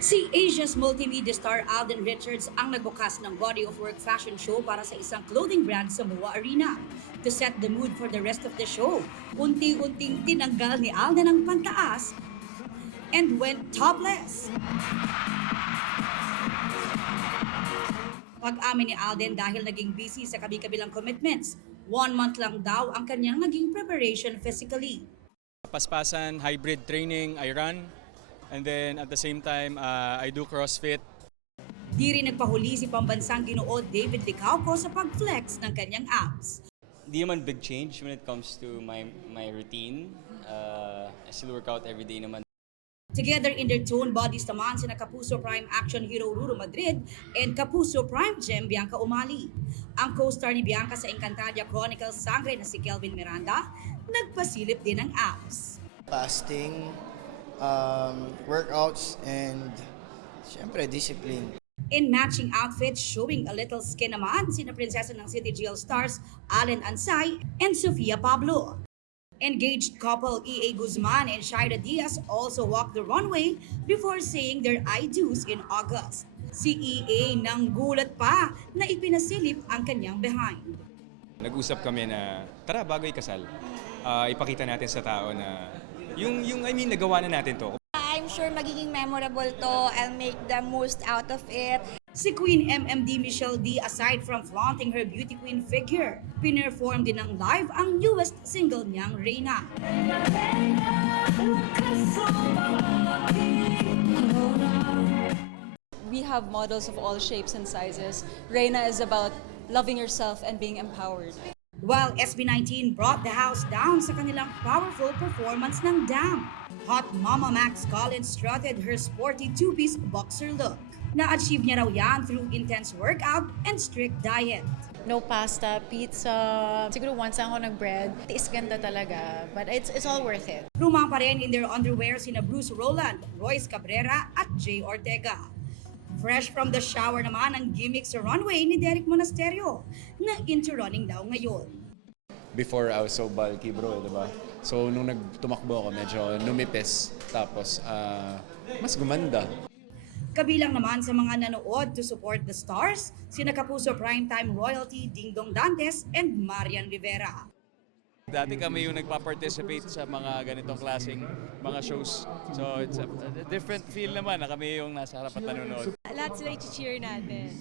Si Asia's multimedia star Alden Richards ang nagbukas ng body of work fashion show para sa isang clothing brand sa MOA Arena. To set the mood for the rest of the show, unti-unting tinanggal ni Alden ang pantaas and went topless. Pag-amin ni Alden dahil naging busy sa kabi-kabilang commitments, 1 month lang daw ang kanyang naging preparation physically. Paspasan, hybrid training, I run. And then at the same time, I do CrossFit. Di rin nagpahuli si pambansang ginoo David Licauco sa pag-flex ng kanyang abs. Di naman big change when it comes to my routine. I still work out every day naman. Together in their toned bodies naman sina Kapuso Prime action hero Ruro Madrid and Kapuso Prime Gem Bianca Umali. Ang co-star ni Bianca sa Encantadia Chronicles Sangre na si Kelvin Miranda, nagpasilip din ng abs. Fasting, workouts, and syempre discipline. In matching outfits, showing a little skin naman sina prinsesa ng City GL stars Allen Ansay and Sofia Pablo. Engaged couple E.A. Guzman and Shaira Diaz also walked the runway before saying their I do's in August. Si E.A. nang gulat pa na ipinasilip ang kanyang behind. Nag-usap kami na tara bago ikasal, ipakita natin sa tao na nagawa na natin to. I'm sure magiging memorable to. I'll make the most out of it. Si Queen MMD Michelle D, aside from flaunting her beauty queen figure, pinerform din ng live ang newest single niyang Reyna. We have models of all shapes and sizes. Reyna is about loving yourself and being empowered. While SB19 brought the house down sa kanilang powerful performance ng Damn, hot Mama Max Collins strutted her sporty two-piece boxer look. Na-achieve niya raw yan through intense workout and strict diet. No pasta, pizza. Siguro once ako nag-bread. Tiis ganda talaga. But it's all worth it. Rumang pa rin in their underwear sina Bruce Roland, Royce Cabrera at Jay Ortega. Fresh from the shower naman ang gimmick sa runway ni Derek Monasterio na into running daw ngayon. Before I was so bulky bro, diba? So nung nagtumakbo ako medyo numipis. Tapos mas gumanda. Kabilang naman sa mga nanood to support the stars, sina Kapuso Primetime Royalty Dingdong Dantes and Marian Rivera. Dati kami yung nagpa-participate sa mga ganitong klaseng mga shows. So it's a different feel naman na kami yung nasa harap at nanonood. Lahat sila i-cheer natin.